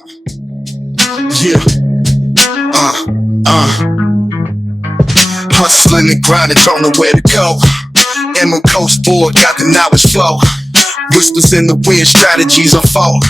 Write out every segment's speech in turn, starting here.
Yeah. Hustling and grinding, don't know where to go. Emerald Coast board, got the knowledge flow. Whispers in the wind, strategies unfold.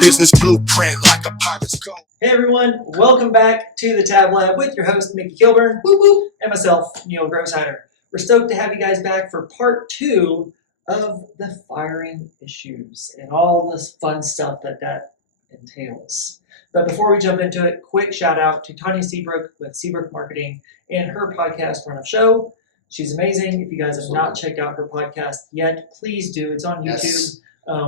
Business blueprint like a pirate's code. Hey everyone, welcome back to the Tab Lab with your host Mickey Kilburn, and myself, Neil Grossheider. We're stoked to have you guys back for part 2 of the firing issues and all this fun stuff that entails. But before we jump into it, quick shout out to Tanya Seabrook with Seabrook Marketing and her podcast Run of Show. She's amazing. If you guys have not checked out her podcast yet, please do. It's on YouTube. Yes.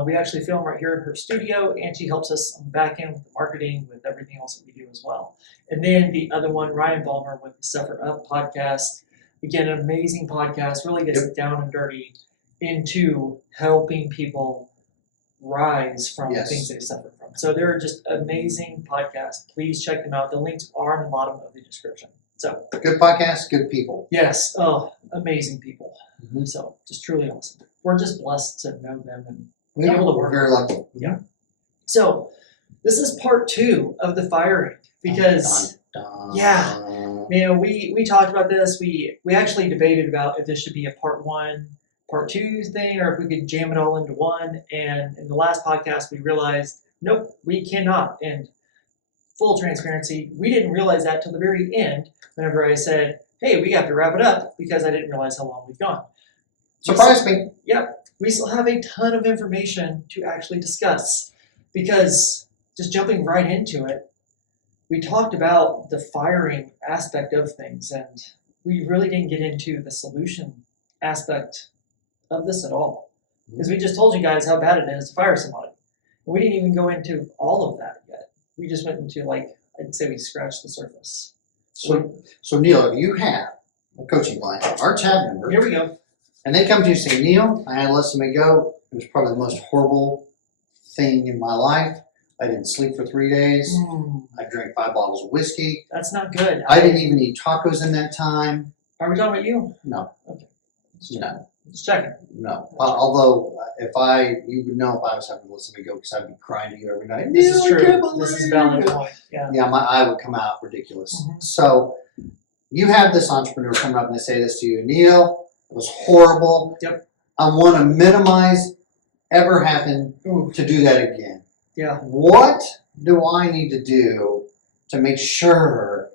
We actually film right here in her studio, and she helps us on the back end with the marketing, with everything else that we do as well. And then the other one, Ryan Balmer with the Suffer Up podcast. Again, an amazing podcast, really gets down and dirty into helping people rise from the things they suffer from. So they're just amazing podcasts. Please check them out. The links are in the bottom of the description. So good podcast, good people. Yes. Oh, amazing people. Mm-hmm. So just truly awesome. We're just blessed to know them and be able to work. We're very lucky. Yeah. So this is part 2 of the firing because we talked about this. We actually debated about if this should be a part 1, part 2 thing, or if we could jam it all into one. And in the last podcast, we realized, nope, we cannot. And full transparency, we didn't realize that till the very end whenever I said, hey, we have to wrap it up because I didn't realize how long we've gone. Surprised me. Yep. We still have a ton of information to actually discuss because just jumping right into it, we talked about the firing aspect of things and we really didn't get into the solution aspect of this at all. Because we just told you guys how bad it is to fire somebody. And we didn't even go into all of that yet. We just went into, I'd say we scratched the surface. So Neil, if you have a coaching client, our tab member, here we go. And they come to you and say, Neil, I had to let somebody go. It was probably the most horrible thing in my life. I didn't sleep for 3 days. I drank 5 bottles of whiskey. That's not good. I didn't even eat tacos in that time. Are we talking about you? No. Okay. No. Just checking. No. Although, you would know if I was having to let somebody go because I'd be crying to you every night. This is true. This is a valid point. Yeah. Yeah, my eye would come out ridiculous. Mm-hmm. So you have this entrepreneur coming up and they say this to you, Neil, it was horrible. Yep. I want to minimize ever having to do that again. Yeah. What do I need to do to make sure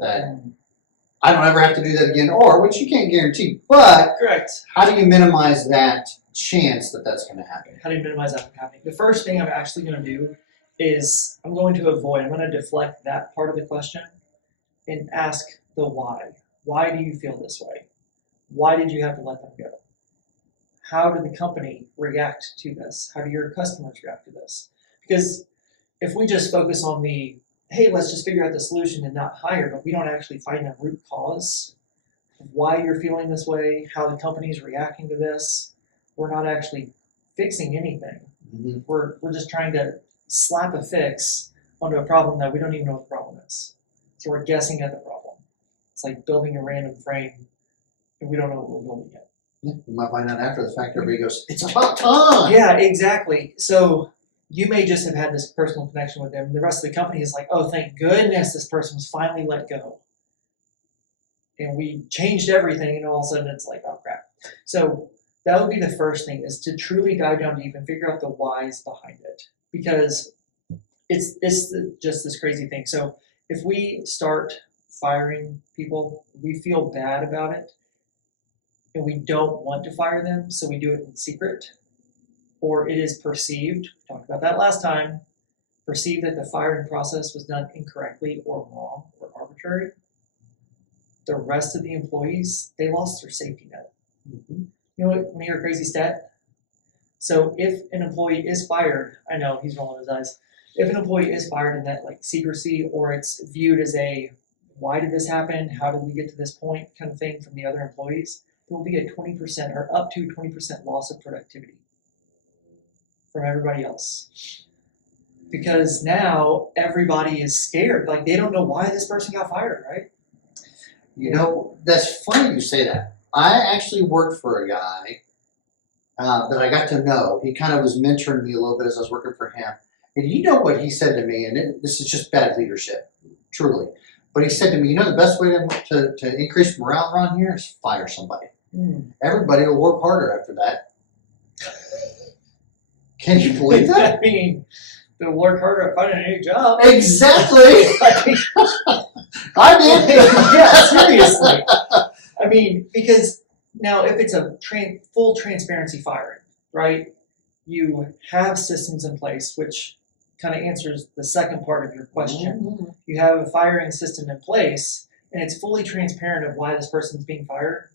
that I don't ever have to do that again, or which you can't guarantee, but correct. How do you minimize that chance that that's going to happen? How do you minimize that from happening? The first thing I'm actually going to do is I'm going to deflect that part of the question and ask the why. Why do you feel this way? Why did you have to let them go? How did the company react to this? How do your customers react to this? Because if we just focus on hey, let's just figure out the solution and not hire, but we don't actually find the root cause of why you're feeling this way, how the company's reacting to this, we're not actually fixing anything. Mm-hmm. We're just trying to slap a fix onto a problem that we don't even know what the problem is. So we're guessing at the problem. It's like building a random frame and we don't know what we're building yet. Yeah, you might find out after the fact everybody goes, it's about time. Yeah, exactly. So you may just have had this personal connection with them. The rest of the company is like, oh, thank goodness this person was finally let go. And we changed everything, and all of a sudden it's like, oh, crap. So that would be the first thing, is to truly dive down deep and figure out the whys behind it. Because it's just this crazy thing. So if we start firing people, we feel bad about it, and we don't want to fire them, so we do it in secret. Or it is perceived, we talked about that last time, perceived that the firing process was done incorrectly or wrong or arbitrary. The rest of the employees, they lost their safety net. Mm-hmm. You know what, want to hear a crazy stat? So if an employee is fired, I know he's rolling his eyes, if an employee is fired in that secrecy, or it's viewed as why did this happen, how did we get to this point kind of thing from the other employees, there will be a 20% or up to 20% loss of productivity from everybody else. Because now everybody is scared. They don't know why this person got fired, right? You know, that's funny you say that. I actually worked for a guy that I got to know. He kind of was mentoring me a little bit as I was working for him. And you know what he said to me, and this is just bad leadership, truly. But he said to me, you know, the best way to increase morale around here is fire somebody. Everybody will work harder after that. Can you believe that? I mean, they'll work harder at finding a new job. Exactly. I did. Yeah, seriously. I mean, because now if it's a full transparency firing, right? You have systems in place, which kind of answers the second part of your question. Mm-hmm. You have a firing system in place, and it's fully transparent of why this person's being fired.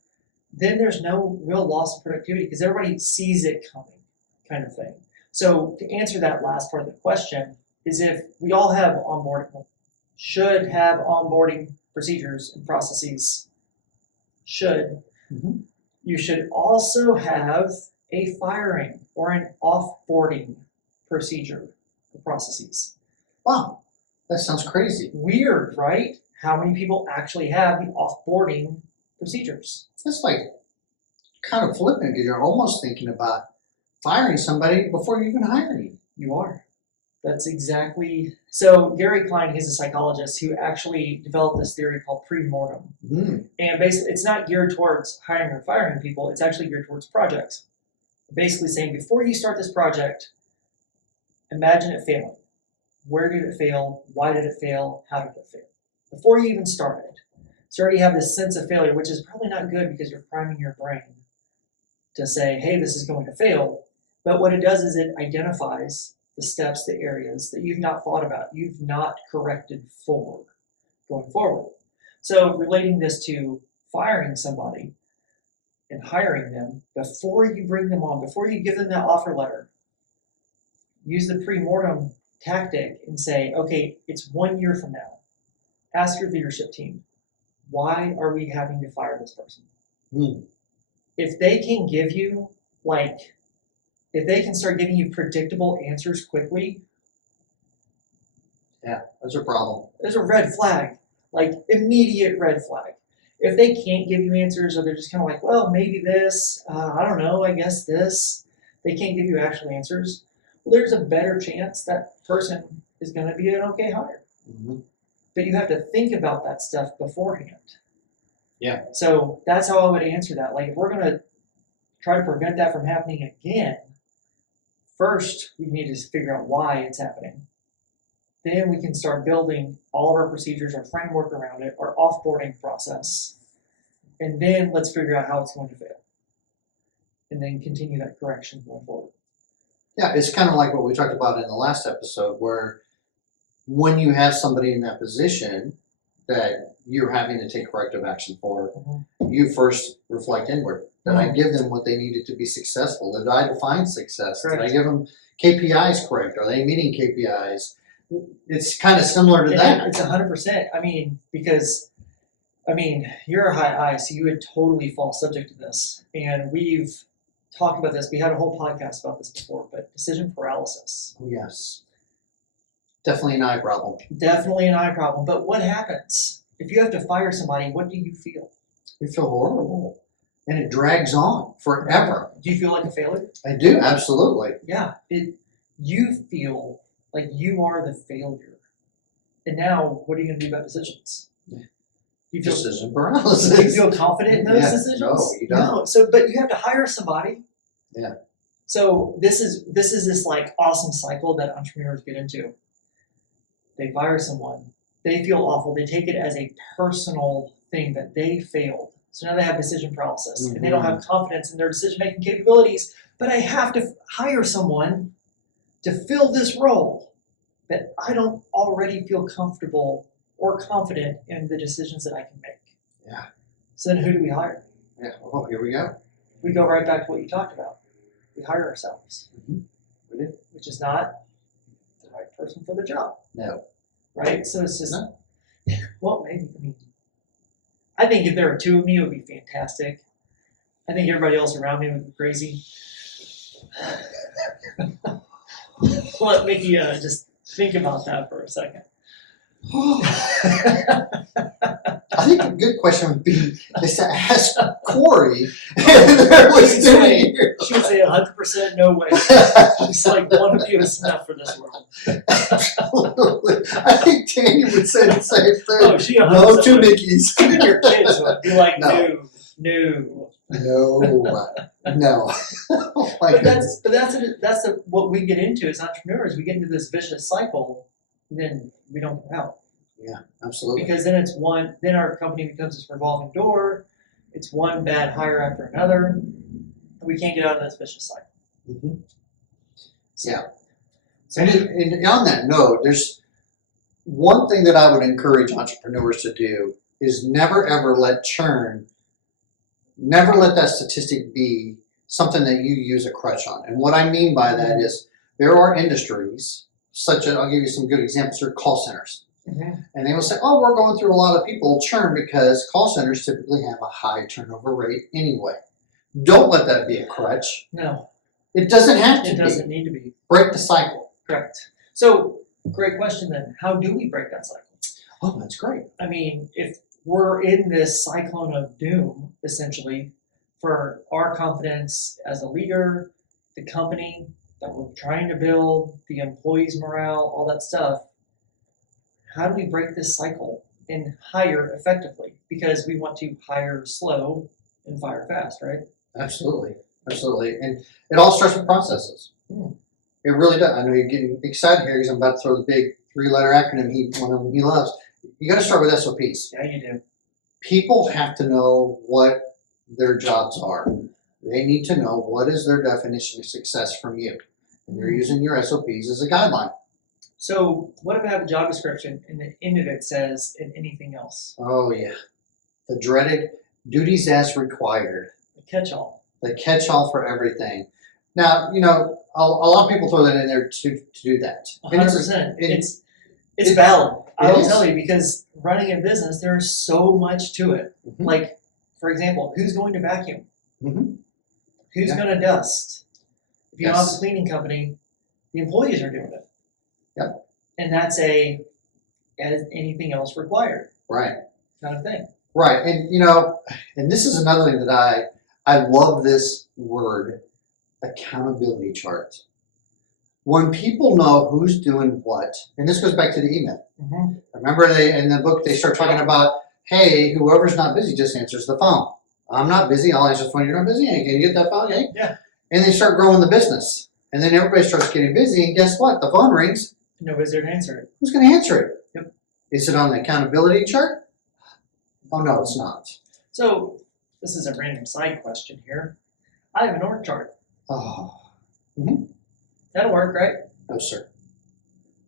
Then there's no real loss of productivity because everybody sees it coming, kind of thing. So to answer that last part of the question is if we all have onboarding, should have onboarding procedures and processes, Mm-hmm. you should also have a firing or an offboarding procedure or processes. Wow, that sounds crazy. Weird, right? How many people actually have the offboarding procedures? That's like kind of flippant because you're almost thinking about firing somebody before you even hire him. You are. That's exactly. So Gary Klein, he's a psychologist who actually developed this theory called pre-mortem. Mm. And basically, it's not geared towards hiring or firing people. It's actually geared towards projects. Basically saying, before you start this project, imagine it failing. Where did it fail? Why did it fail? How did it fail? Before you even start it. So you already have this sense of failure, which is probably not good because you're priming your brain to say, hey, this is going to fail. But what it does is it identifies the steps, the areas that you've not thought about, you've not corrected for going forward. So relating this to firing somebody and hiring them, before you bring them on, before you give them that offer letter, use the pre-mortem tactic and say, okay, it's 1 year from now. Ask your leadership team, why are we having to fire this person? Mm. If they can give you, if they can start giving you predictable answers quickly, Yeah, that's a problem. there's a red flag, like immediate red flag. If they can't give you answers or they're just kind of like, well, maybe this, I don't know, I guess this, they can't give you actual answers, well, there's a better chance that person is going to be an okay hire. Mm-hmm. But you have to think about that stuff beforehand. Yeah. So that's how I would answer that. Like if we're going to try to prevent that from happening again, first we need to figure out why it's happening. Then we can start building all of our procedures, our framework around it, our offboarding process. And then let's figure out how it's going to fail. And then continue that correction going forward. Yeah, it's kind of like what we talked about in the last episode, where when you have somebody in that position that you're having to take corrective action for, you first reflect inward. Did I give them what they needed to be successful? Did I define success? Correct. Did I give them KPIs correct? Are they meeting KPIs? It's kind of similar to that. It's 100%. I mean, because, you're a high I, so you would totally fall subject to this. And we've talked about this. We had a whole podcast about this before, but decision paralysis. Oh, yes. Definitely an eye problem. Definitely an eye problem. But what happens? If you have to fire somebody, what do you feel? We feel horrible. And it drags on forever. Do you feel like a failure? I do, absolutely. Yeah. You feel like you are the failure. And now, what are you going to do about decisions? You feel, Decision paralysis. do you feel confident in those Yeah, decisions? no, you don't. No. So, but you have to hire somebody. Yeah. So this is this like awesome cycle that entrepreneurs get into. They fire someone. They feel awful. They take it as a personal thing that they failed. So now they have decision paralysis and they don't have confidence in their decision-making capabilities. But I have to hire someone to fill this role that I don't already feel comfortable or confident in the decisions that I can make. Yeah. So then who do we hire? Yeah. Oh, here we go. We go right back to what you talked about. We hire ourselves, We did. which is not the right person for the job. No. Right? So it's just, No. well, maybe, I think if there were two of me, it would be fantastic. I think everybody else around me would be crazy. Let me just think about that for a second. I think a good question would be is to ask Corey if there was doing here. She would say 100% no way. She's like, one of you is enough for this world. Absolutely. I think Tanya would say the same thing. Oh, she 100% No two would. Mickeys. Even your kids would be like, No. no. No. Oh my goodness. That's what we get into as entrepreneurs. We get into this vicious cycle, and then we don't get out. Yeah, absolutely. Because then then our company becomes this revolving door. It's one bad hire after another. And we can't get out of this vicious cycle. Mm-hmm. So, Yeah. And on that note, there's one thing that I would encourage entrepreneurs to do is never ever let that statistic be something that you use a crutch on. And what I mean by that is there are industries, such as, I'll give you some good examples, there are call centers. Mhm. And they will say, oh, we're going through a lot of people churn because call centers typically have a high turnover rate anyway. Don't let that be a crutch. No, It doesn't have to it be. doesn't need to be. Break the cycle. Correct. So, great question then. How do we break that cycle? Oh, that's great. I mean, if we're in this cyclone of doom, essentially, for our confidence as a leader, the company that we're trying to build, the employees' morale, all that stuff, how do we break this cycle and hire effectively? Because we want to hire slow and fire fast, right? Absolutely. Absolutely. And it all starts with processes. It really does. I know you're getting excited here because I'm about to throw the big 3-letter acronym, one of them he loves. You got to start with SOPs. Yeah, you do. People have to know what their jobs are. They need to know what is their definition of success from you. And they're using your SOPs as a guideline. So, what if I have a job description and the end of it says, and anything else? Oh, yeah. The dreaded duties as required. The catch-all. The catch-all for everything. Now, you know, a lot of people throw that in there to do that. And 100%. It's it- valid. I it will is. tell you, because running a business, there's so much to it. Mhm. Like, for example, who's going to vacuum? Mhm. Who's Yeah. going to dust? If you don't have Yes. a cleaning company, the employees are doing it. Yep. And that's as anything else required Right. kind of thing. Right. And, you know, and this is another thing that I love this word, accountability chart. When people know who's doing what, and this goes back to the email. Mm-hmm. Remember in the book they start talking about, hey, whoever's not busy just answers the phone. I'm not busy, I'll answer the phone, you're not busy, hey, can you get that phone? Hey? Yeah. And they start growing the business. And then everybody starts getting busy, and guess what? The phone rings. Nobody's there to answer it. Who's going to answer it? Yep. Is it on the accountability chart? Oh, no, it's not. So, this is a random side question here. I have an org chart. Oh, That'll work, right? no, sir.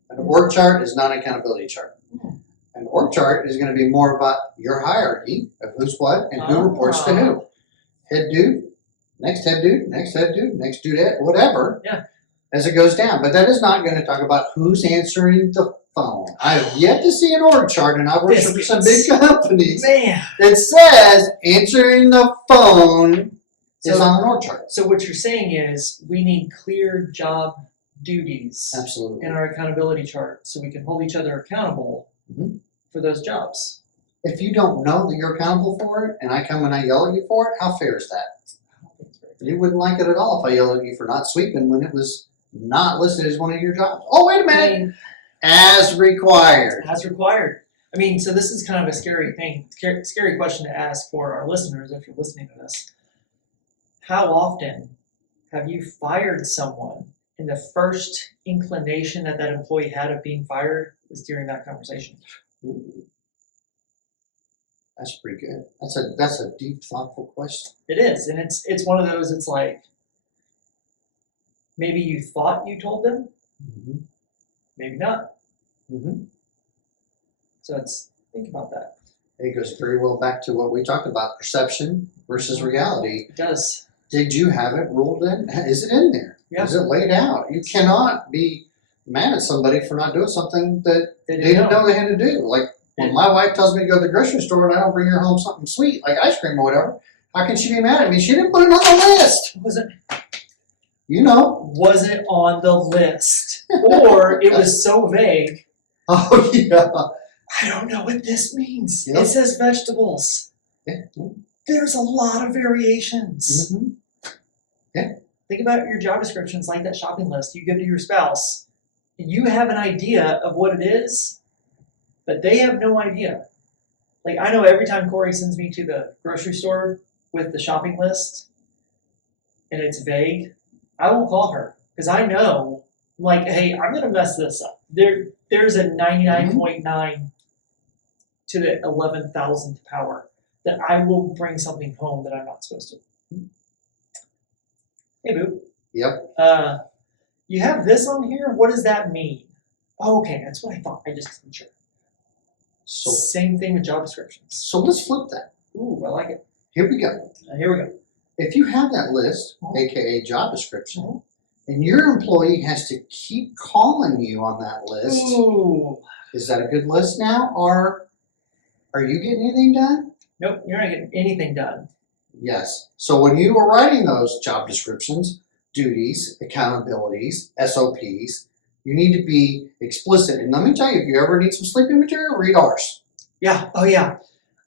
An org chart is not an accountability chart. Hmm. An org chart is going to be more about your hierarchy of who's what and who reports to who. Head dude, next head dude, next head dude, next dudette, whatever. Yeah. As it goes down. But that is not going to talk about who's answering the phone. I have yet to see an org chart, and I've worked for some big companies Man. that says answering the phone is So- on an org chart. So what you're saying is we need clear job duties Absolutely. in our accountability chart so we can hold each other accountable Mhm. for those jobs. If you don't know that you're accountable for it, and I come and I yell at you for it, how fair is that? I don't think it's very You wouldn't like it at all if I yelled at you for not sweeping when it was not listed as one of your jobs. Oh, wait a fair. I minute. mean, As required. as required. I mean, so this is kind of a scary thing, scary question to ask for our listeners if you're listening to this. How often have you fired someone and the first inclination that employee had of being fired was during that conversation? Ooh. That's pretty good. That's a deep, thoughtful question. It is, and it's one of those. It's like maybe you thought you told them, Mm-hmm. maybe not. Mm-hmm. So think about that. It goes very well back to what we talked about, perception versus reality. It does. Did you have it ruled in? Is it in there? Yeah. Is it laid out? You cannot be mad at somebody for not doing something that They they didn't know. know they had to do. Like when my wife tells me to go to the grocery store and I don't bring her home something sweet, like ice cream or whatever, how can she be mad at me? She didn't put it on the list. You know. Wasn't on the list, or it was so vague. Oh, yeah. I don't know what this means. Yep. It says vegetables. Yeah. There's a lot of variations. Mm-hmm. Think about your job descriptions like that shopping list you give to your spouse. You have an idea of what it is, but they have no idea. Like, I know every time Corey sends me to the grocery store with the shopping list and it's vague, I will call her because I know, like, hey, I'm going to mess this up. There's a 99.9 to the 11,000th power that I will bring something home that I'm not supposed to. Hey, boo. Yep. You have this on here? What does that mean? Oh, okay, that's what I thought. I just wasn't sure. So Same thing with job descriptions. so let's flip that. Ooh, I like it. Here we go. Here we go. If you have that list, aka job description, and your employee has to keep calling you on that list, Ooh. is that a good list now, or are you getting anything done? Nope, you're not getting anything done. Yes. So when you were writing those job descriptions, duties, accountabilities, SOPs, you need to be explicit. And let me tell you, if you ever need some sleeping material, read ours. Yeah, oh yeah.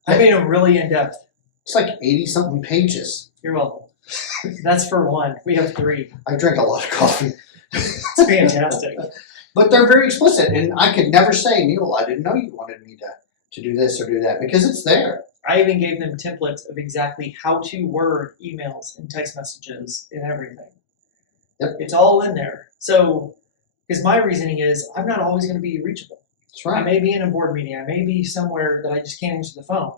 I made them really in depth. It's like 80-something pages. You're welcome. That's for one. We have 3. I drink a lot of coffee. It's fantastic. But they're very explicit, and I could never say, Neil, I didn't know you wanted me to do this or do that, because it's there. I even gave them templates of exactly how to word emails and text messages and everything. Yep. It's all in there. So, because my reasoning is I'm not always going to be reachable. That's I right. may be in a board meeting. I may be somewhere that I just can't answer the phone.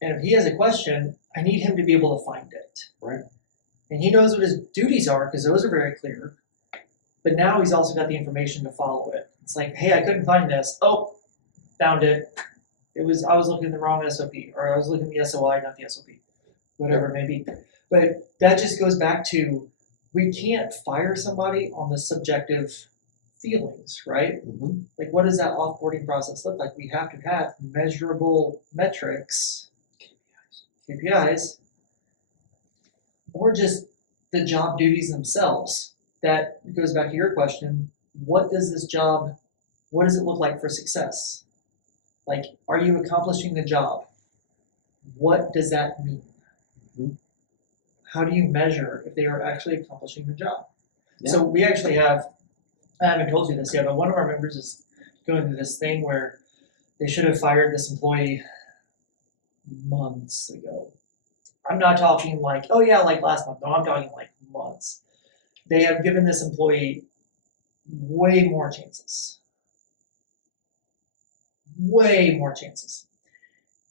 And if he has a question, I need him to be able to find it. Right. And he knows what his duties are because those are very clear. But now he's also got the information to follow it. It's like, hey, I couldn't find this. Oh, found it. I was looking at the wrong SOP, or I was looking at the SOI, not the SOP. Whatever it may be. But that just goes back to we can't fire somebody on the subjective feelings, right? Mm-hmm. Like, what does that offboarding process look like? We have to have measurable metrics, KPIs, or just the job duties themselves. That goes back to your question. What does it look like for success? Like, are you accomplishing the job? What does that mean? Mm-hmm. How do you measure if they are actually accomplishing the job? Yeah. So we actually have, I haven't told you this yet, but one of our members is going through this thing where they should have fired this employee months ago. I'm not talking like, oh yeah, like last month. No, I'm talking like months. They have given this employee way more chances. Way more chances.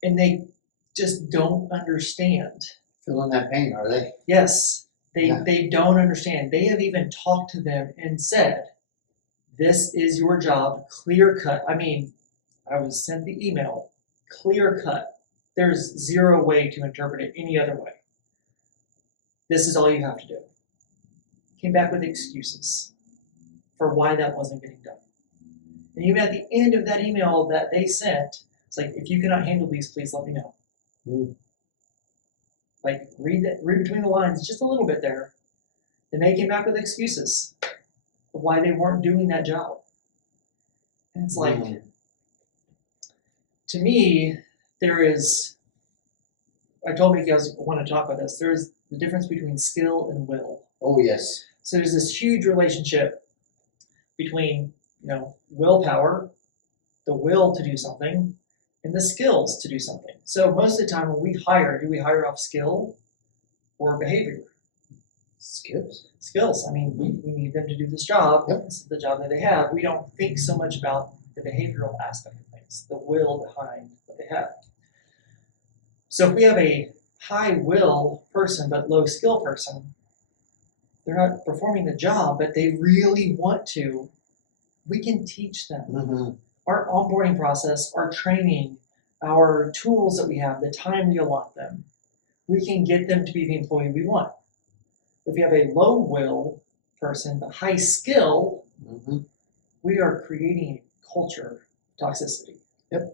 And they just don't understand. Feeling that pain, are they? Yes, Yeah. they don't understand. They have even talked to them and said, this is your job, clear cut. I mean, I was sent the email, clear cut. There's zero way to interpret it any other way. This is all you have to do. Came back with excuses for why that wasn't getting done. And even at the end of that email that they sent, it's like, if you cannot handle these, please let me know. Mm. Like, read between the lines just a little bit there. And they came back with excuses of why they weren't doing that job. And it's like, to me, there is, I told Mickey I want to talk about this, there's the difference between skill and will. Oh, yes. So there's this huge relationship between, willpower, the will to do something, and the skills to do something. So most of the time when we hire, do we hire off skill or behavior? Skills. Skills. I mean, we need them to do this job. Yep. This is the job that they have. We don't think so much about the behavioral aspect of things, the will behind what they have. So if we have a high will person but low skill person, they're not performing the job, but they really want to, we can teach them. Mm-hmm. Our onboarding process, our training, our tools that we have, the time we allot them, we can get them to be the employee we want. If you have a low will person but high skill, Mm-hmm. we are creating a culture of toxicity. Yep.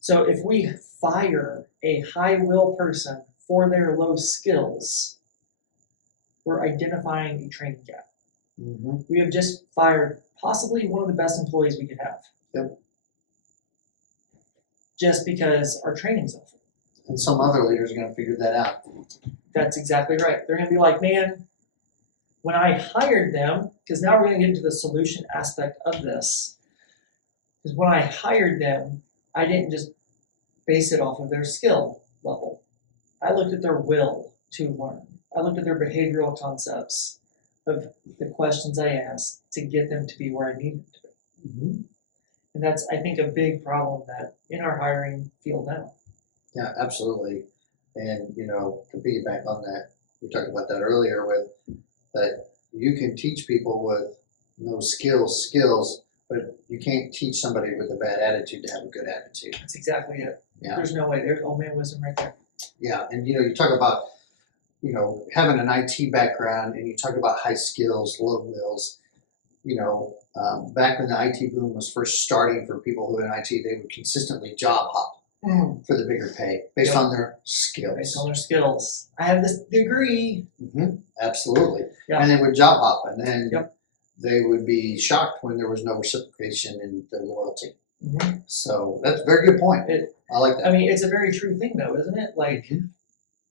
So if we fire a high will person for their low skills, we're identifying a training gap. Mm-hmm. We have just fired possibly one of the best employees we could have. Yep. just because our training's over. And some other leaders are going to figure that out. That's exactly right. They're going to be like, man, when I hired them, because now we're going to get into the solution aspect of this, because when I hired them, I didn't just base it off of their skill level. I looked at their will to learn. I looked at their behavioral concepts of the questions I asked to get them to be where I needed them to be. Mm-hmm. And that's, I think, a big problem that in our hiring field now. Yeah, absolutely. And, you know, to piggyback on that, we talked about that earlier with that you can teach people with no skills, but you can't teach somebody with a bad attitude to have a good attitude. That's exactly it. Yeah. There's no way. There's old man wisdom right there. Yeah, and you know, you talk about, you know, having an IT background, and you talk about high skills, low wills. You know, back when the IT boom was first starting for people who were in IT, they would consistently job hop for the bigger pay based on their skills. Based on their skills. I have this degree. Absolutely. Yeah. And they would job hop, and then Yep. they would be shocked when there was no reciprocation in their loyalty. Mm-hmm. So that's a very good point. I like that. I mean, it's a very true thing, though, isn't it? Like,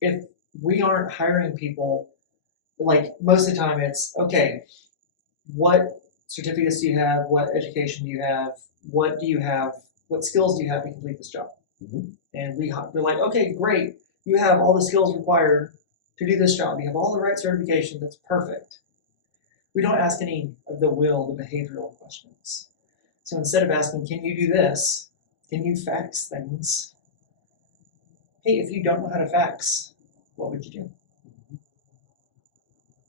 if we aren't hiring people, like, most of the time it's, okay, what certificates do you have? What education do you have? What do you have? What skills do you have to complete this job? And we're like, okay, great. You have all the skills required to do this job. You have all the right certification. That's perfect. We don't ask any of the will, the behavioral questions. So instead of asking, can you do this? Can you fax things? Hey, if you don't know how to fax, what would you do?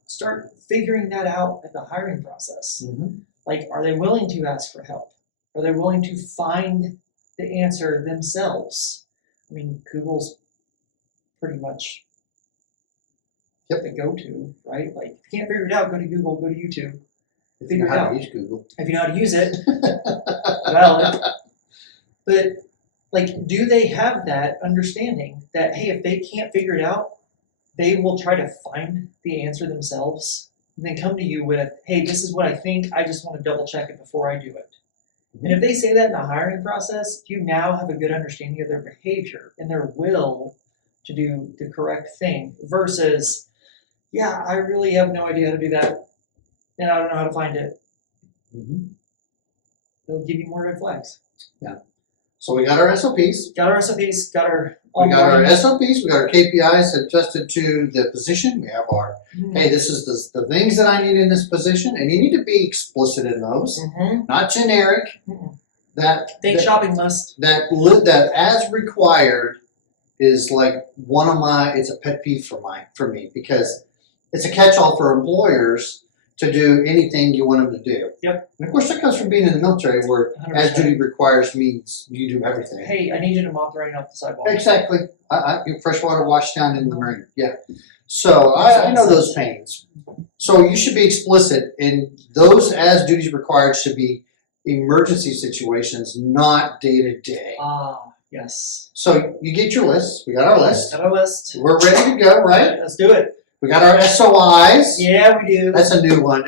Start figuring that out at the hiring process. Like, are they willing to ask for help? Are they willing to find the answer themselves? I mean, Google's pretty much the go-to, right? Like, if you can't figure it out, go to Google, go to YouTube. If you know how to use Google. If you know how to use it, valid. But, like, do they have that understanding that, hey, if they can't figure it out, they will try to find the answer themselves and then come to you with, hey, this is what I think. I just want to double check it before I do it. And if they say that in the hiring process, you now have a good understanding of their behavior and their will to do the correct thing versus, yeah, I really have no idea how to do that and I don't know how to find it. They'll give you more red flags. Yeah. So we got our SOPs. Got our SOPs, got our We got our SOPs, we got our KPIs adjusted to the position. We have our, hey, this is the things that I need in this position, and you need to be explicit in those, not generic. That shopping list. That as required is like one of my. It's a pet peeve for me because it's a catch-all for employers to do anything you want them to do. Yep. And of course, that comes from being in the military, where 100%. as duty requires means you do everything. Hey, I need you to mop the rain off the sidewalk. Exactly. I freshwater wash down in the marine. Yeah. So I know those pains. So you should be explicit in those as duties required should be emergency situations, not day to day. Yes. So you get your list. We got our list. Got our list. We're ready to go, right? Let's do it. We got our SOIs. Yeah, we do. That's a new one.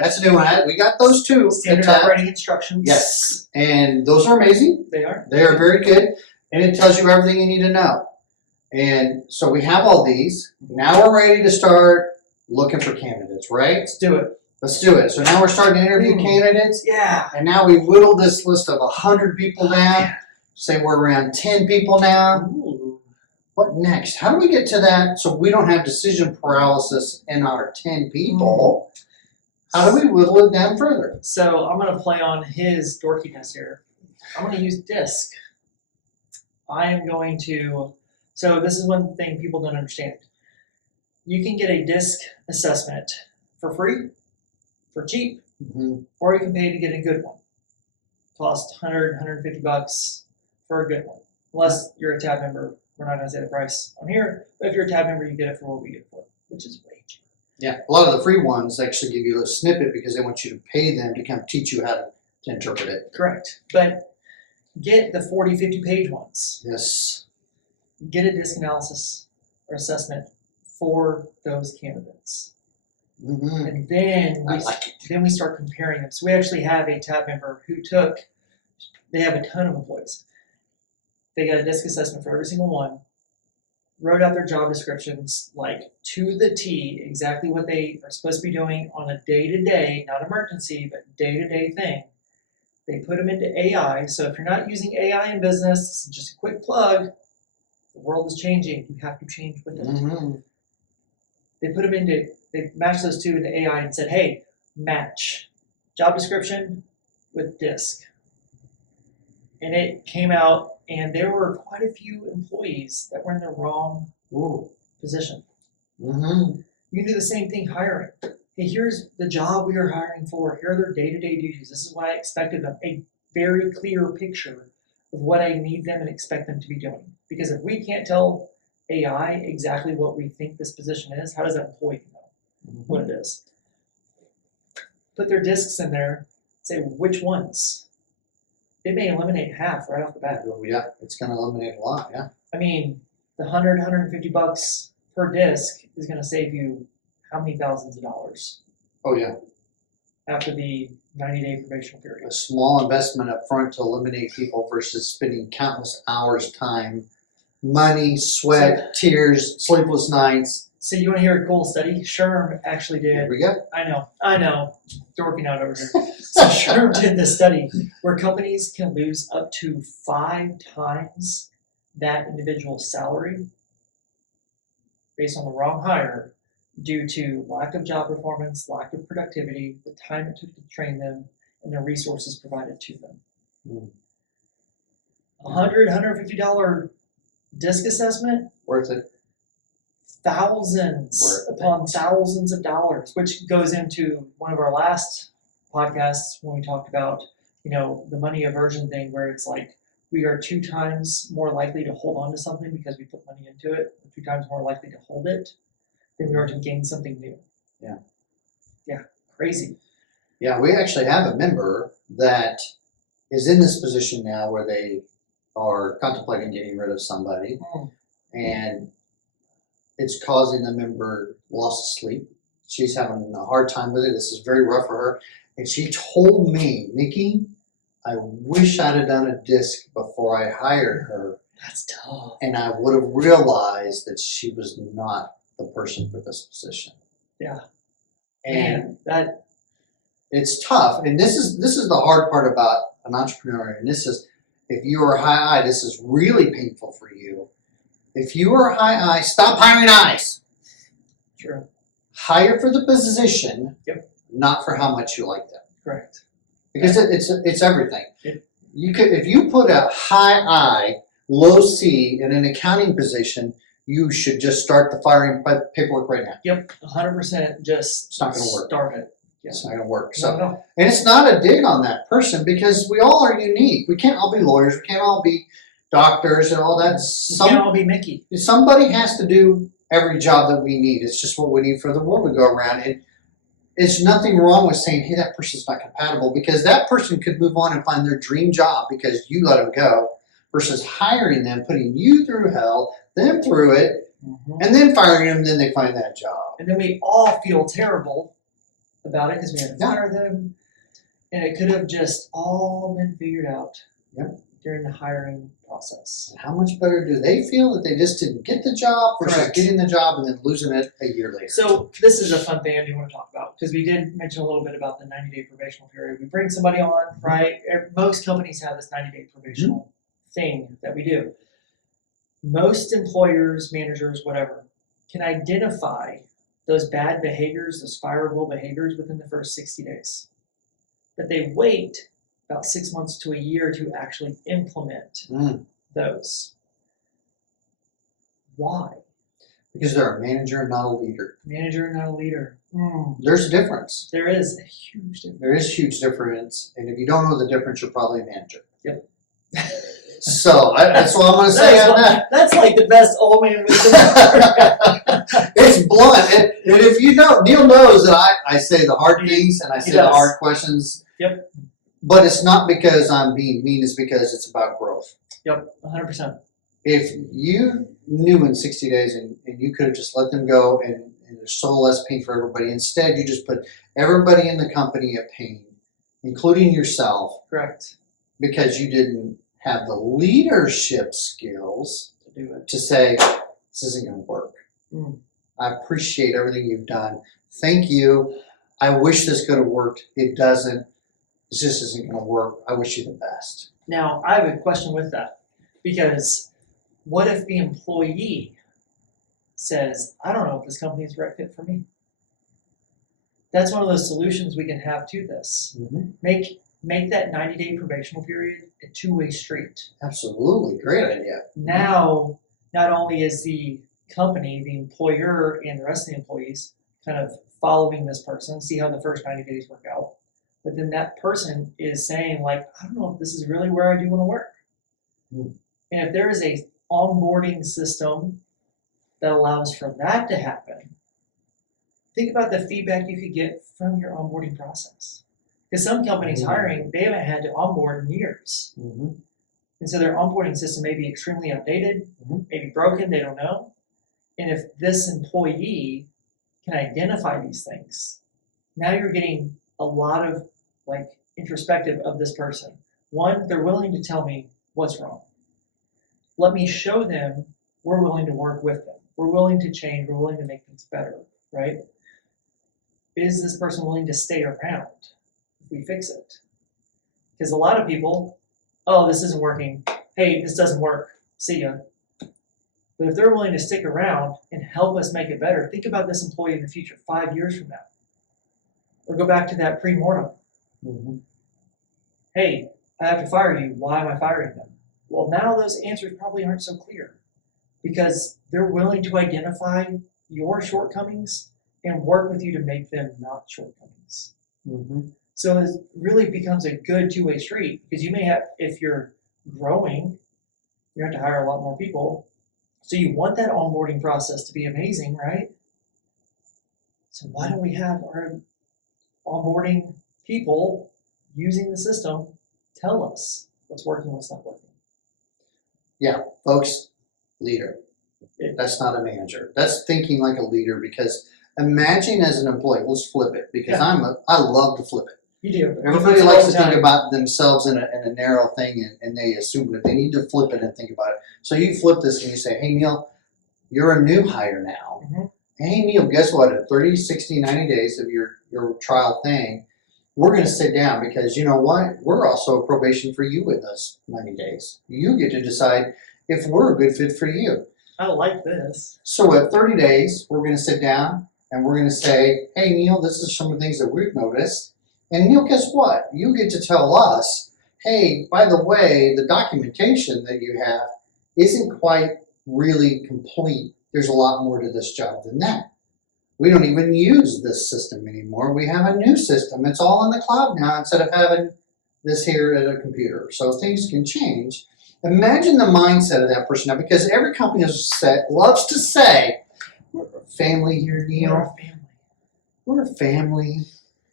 We got those too. Standard operating instructions. Yes. And those are amazing. They are. They are very good. And it tells you everything you need to know. And so we have all these. Now we're ready to start looking for candidates, right? Let's do it. Let's do it. So now we're starting to interview candidates. Yeah. And now we whittled this list of 100 people down. Say we're around 10 people now. Ooh. What next? How do we get to that so we don't have decision paralysis in our 10 people? How do we whittle it down further? So I'm going to play on his dorkiness here. I'm going to use DISC. I am going to, so this is one thing people don't understand. You can get a DISC assessment for free, for cheap, or you can pay to get a good one. Cost $100, $150 for a good one. Unless you're a tab member, we're not going to say the price on here, but if you're a tab member, you get it for what we get it for, which is way cheaper. Yeah, a lot of the free ones actually give you a snippet because they want you to pay them to come teach you how to interpret it. Correct. But get the 40, 50 page ones. Yes. Get a DISC analysis or assessment for those candidates. And then we start comparing them. So we actually have a tab member who they have a ton of employees. They got a disc assessment for every single one, wrote out their job descriptions like to the T, exactly what they are supposed to be doing on a day-to-day, not emergency, but day-to-day thing. They put them into AI. So if you're not using AI in business, this is just a quick plug. The world is changing. You have to change with it. Mm-hmm. They matched those two into AI and said, hey, match job description with disc. And it came out, and there were quite a few employees that were in the wrong position. Mm-hmm. You can do the same thing hiring. Hey, here's the job we are hiring for. Here are their day-to-day duties. This is what I expect of them. A very clear picture of what I need them and expect them to be doing. Because if we can't tell AI exactly what we think this position is, how does that employee know what it is? Put their discs in there, say which ones. It may eliminate half right off the bat. Yeah, it's going to eliminate a lot, yeah. I mean, the $150 per disc is going to save you how many thousands of dollars Oh, yeah. after the 90-day probational A period. small investment up front to eliminate people versus spending countless hours, time, money, sweat, tears, sleepless nights. So you want to hear a cool study? Sherm actually did. Here we go. I know, dorking out over here. So Sherm did this study where companies can lose up to 5 times that individual's salary based on the wrong hire due to lack of job performance, lack of productivity, the time it took to train them, and the resources provided to them. $150 disc assessment, Worth it. thousands Worth upon thousands of dollars, which goes into one of our last podcasts when we talked about, the money aversion thing, where it's like we are 2 times more likely to hold on to something because we put money into it, 2 times more likely to hold it than we are to gain something new. Yeah, crazy. Yeah, we actually have a member that is in this position now where they are contemplating getting rid of somebody, and it's causing the member loss of sleep. She's having a hard time with it. This is very rough for her. And she told me, Nikki, I wish I'd have done a disc before I hired her. That's tough. And I would have realized that she was not the person for this position. Yeah. And that it's tough. And this is the hard part about an entrepreneur. And this is, if you are high I, this is really painful for you. If you are high I, stop hiring eyes. True. Hire for the position, Yep. not for how much you like them. Correct. Because it's everything. It- You could, if you put a high I, low C in an accounting position, you should just start the firing paperwork right now. Yep, 100% just It's not going to work. start it. It's not going to work. So, No. and it's not a dig on that person because we all are unique. We can't all be lawyers. We can't all be doctors and all that. We can't all be Mickey. Somebody has to do every job that we need. It's just what we need for the world to go around. And it's nothing wrong with saying, hey, that person's not compatible, because that person could move on and find their dream job because you let them go, versus hiring them, putting you through hell, them through it, and then firing them, then they find that job. And then we all feel terrible about it because we had to fire them. And it could have just all been figured out during the hiring process. How much better do they feel that they just didn't get the job versus Correct. getting the job and then losing it a year later? So this is a fun thing I do want to talk about, because we did mention a little bit about the 90-day probational period. We bring somebody on, right? Most companies have this 90-day probational thing that we do. Most employers, managers, whatever, can identify those bad behaviors, those fireable behaviors within the first 60 days. But they wait about 6 months to a year to actually implement those. Why? Because they're a manager, not a leader. Manager, not a leader. There's a difference. There is a huge difference. There is huge difference, and if you don't know the difference, you're probably a manager. Yep. So that's what I'm going to say on that. That's like the best old man wisdom. It's blunt, and if you know, Neil knows that I say the hard things and I say the does. hard questions. Yep. But it's not because I'm being mean; it's because it's about growth. Yep, 100%. If you knew in 60 days and you could have just let them go and there's so less pain for everybody, instead you just put everybody in the company at pain, including yourself, Correct. because you didn't have the leadership skills To do it. to say, this isn't going to work. Mm. I appreciate everything you've done. Thank you. I wish this could have worked. It doesn't. This just isn't going to work. I wish you the best. Now, I have a question with that, because what if the employee says, I don't know if this company is the right fit for me? That's one of those solutions we can have to this. Make that 90-day probational period a two-way street. Absolutely. Great idea. Now, not only is the company, the employer, and the rest of the employees kind of following this person, see how the first 90 days work out, but then that person is saying, like, I don't know if this is really where I do want to work. Mm. And if there is a onboarding system that allows for that to happen, think about the feedback you could get from your onboarding process. Because some companies hiring, they haven't had to onboard in years. And so their onboarding system may be extremely outdated, maybe broken, they don't know. And if this employee can identify these things, now you're getting a lot of like introspective of this person. One, they're willing to tell me what's wrong. Let me show them we're willing to work with them. We're willing to change, we're willing to make things better, right? Is this person willing to stay around if we fix it? Because a lot of people, oh, this isn't working. Hey, this doesn't work. See ya. But if they're willing to stick around and help us make it better, think about this employee in the future, 5 years from now. Or go back to that pre-mortem. Hey, I have to fire you. Why am I firing them? Well, now those answers probably aren't so clear because they're willing to identify your shortcomings and work with you to make them not shortcomings. So it really becomes a good two-way street because you may have, if you're growing, you have to hire a lot more people. So you want that onboarding process to be amazing, right? So why don't we have our onboarding people using the system tell us what's working, what's not working? Yeah, folks, leader. That's not a manager. That's thinking like a leader because imagine as an employee, let's flip it because I love to flip it. You do. Everybody likes to think about themselves in a narrow thing and they assume that they need to flip it and think about it. So you flip this and you say, hey, Neil, you're a new hire now. Hey, Neil, guess what? At 30, 60, 90 days of your trial thing, we're going to sit down because you know what? We're also a probation for you in those 90 days. You get to decide if we're a good fit for you. I like this. So at 30 days, we're going to sit down and we're going to say, hey, Neil, this is some of the things that we've noticed. And Neil, guess what? You get to tell us, hey, by the way, the documentation that you have isn't quite really complete. There's a lot more to this job than that. We don't even use this system anymore. We have a new system. It's all in the cloud now instead of having this here at a computer. So things can change. Imagine the mindset of that person now, because every company loves to say, we're a family here, Neil. We're a family. We're a family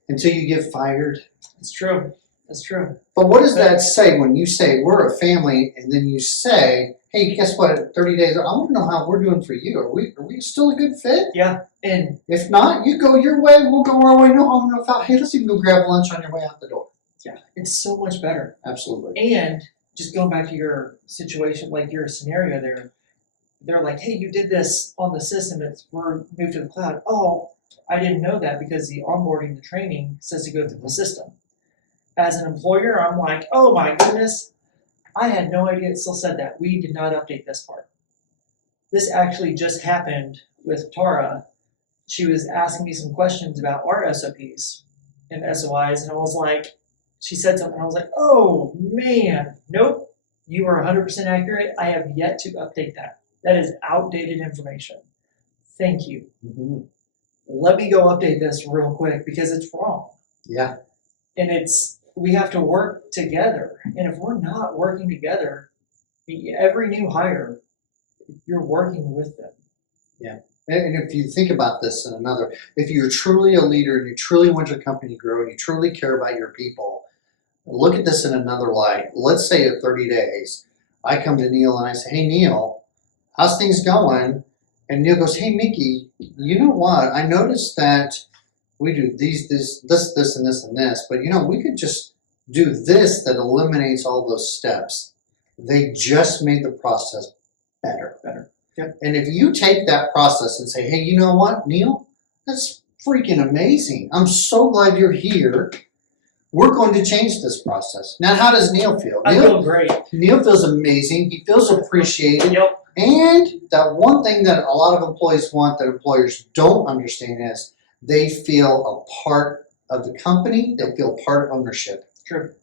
until you get fired. It's true. That's true. But what does that say when you say we're a family and then you say, hey, guess what, at 30 days, I want to know how we're doing for you. Are we still a good fit? Yeah. And if not, you go your way, we'll go our way, no harm, no foul. Hey, let's even go grab lunch on your way out the door. yeah, it's so much better. Absolutely. And just going back to your situation, like your scenario there, they're like, hey, you did this on the system, we're moved to the cloud. Oh, I didn't know that because the onboarding, the training says to go through the system. As an employer, I'm like, oh my goodness, I had no idea it still said that. We did not update this part. This actually just happened with Tara. She was asking me some questions about our SOPs and SOIs, and I was like, she said something, and I was like, oh man, nope, you are 100% accurate. I have yet to update that. That is outdated information. Thank you. Mm-hmm. Let me go update this real quick because it's wrong. Yeah. And we have to work together. And if we're not working together, every new hire, you're working with them. Yeah. And if you think about this in another, if you're truly a leader and you truly want your company to grow and you truly care about your people, look at this in another light. Let's say at 30 days, I come to Neil and I say, hey, Neil, how's things going? And Neil goes, hey, Mickey, you know what? I noticed that we do this, and this, and this, but we could just do this that eliminates all those steps. They just made the process better. Yep. And if you take that process and say, hey, you know what, Neil? That's freaking amazing. I'm so glad you're here. We're going to change this process. Now, how does Neil feel? I feel great. Neil feels amazing. He feels appreciated. Yep. And that one thing that a lot of employees want that employers don't understand is they feel a part of the company. They feel part ownership. True.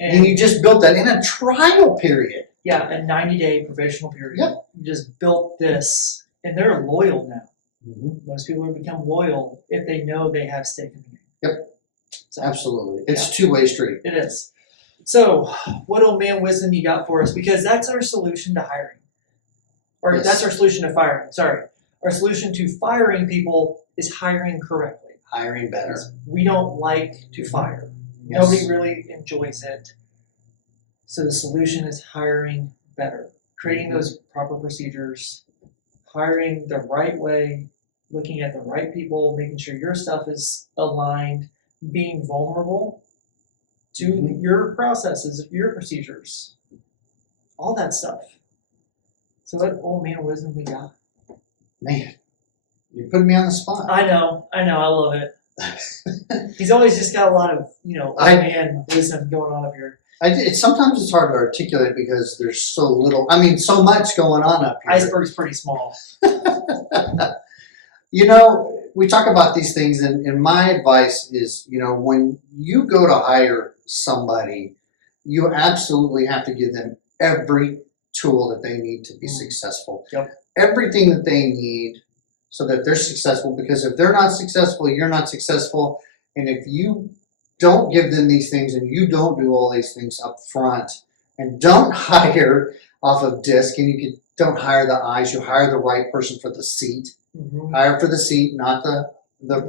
And you just built that in a trial period. Yeah, a 90-day probational period. Yep. You just built this, and they're loyal now. Mm-hmm. Most people have become loyal if they know they have stake in the game. Yep. So, Absolutely. It's a two-way street. it is. So, what old man wisdom you got for us? Because that's our solution to hiring. Or Yes. that's our solution to firing. Sorry. Our solution to firing people is hiring correctly. Hiring better. We don't like to fire. Yes. Nobody really enjoys it. So the solution is hiring better, creating those proper procedures, hiring the right way, looking at the right people, making sure your stuff is aligned, being vulnerable to your processes, your procedures, all that stuff. So what old man wisdom we got? Man, you're putting me on the spot. I know, I love it. He's always just got a lot of, old man wisdom going on up here. Sometimes it's hard to articulate because there's so little, so much going on up here. Iceberg's pretty small. We talk about these things, and my advice is, when you go to hire somebody, you absolutely have to give them every tool that they need to be successful. Yep. Everything that they need so that they're successful, because if they're not successful, you're not successful. And if you don't give them these things and you don't do all these things up front and don't hire off of disc, and don't hire the eyes, you hire the right person for the seat. Mm-hmm. Hire for the seat, not the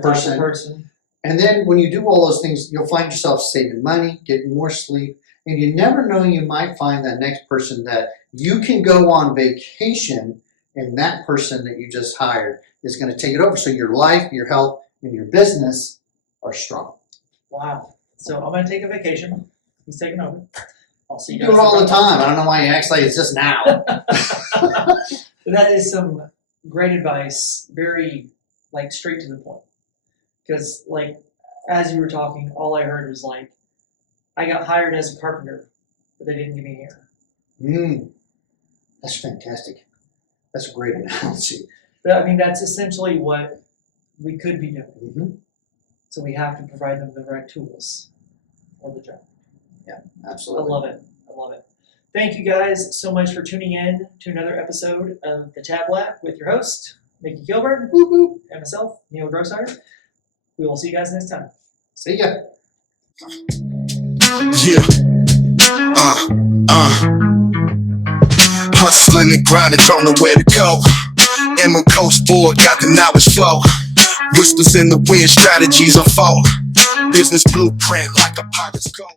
person. Not the person. And then when you do all those things, you'll find yourself saving money, getting more sleep, and you never know, you might find that next person that you can go on vacation, and that person that you just hired is going to take it over. So your life, your health, and your business are strong. Wow. So I'm going to take a vacation. He's taking over. I'll see you You guys. do it all the time. I don't know why you act like it's just now. That is some great advice. Very, straight to the point. Because, as you were talking, all I heard was, I got hired as a carpenter, but they didn't give me hair. That's fantastic. That's a great analogy. But, that's essentially what we could be doing. Mm-hmm. So we have to provide them the right tools for the job. Yeah, I absolutely. love it. I love it. Thank you guys so much for tuning in to another episode of the Tab Lab with your host, Mickey Gilbert, and myself, Neil Grossire. We will see you guys next time. See ya. Yeah. Hustling and grinding, don't know where to go. And my coach board got the knowledge flow. Whispers in the wind, strategies unfold. Business blueprint like a pirate's code.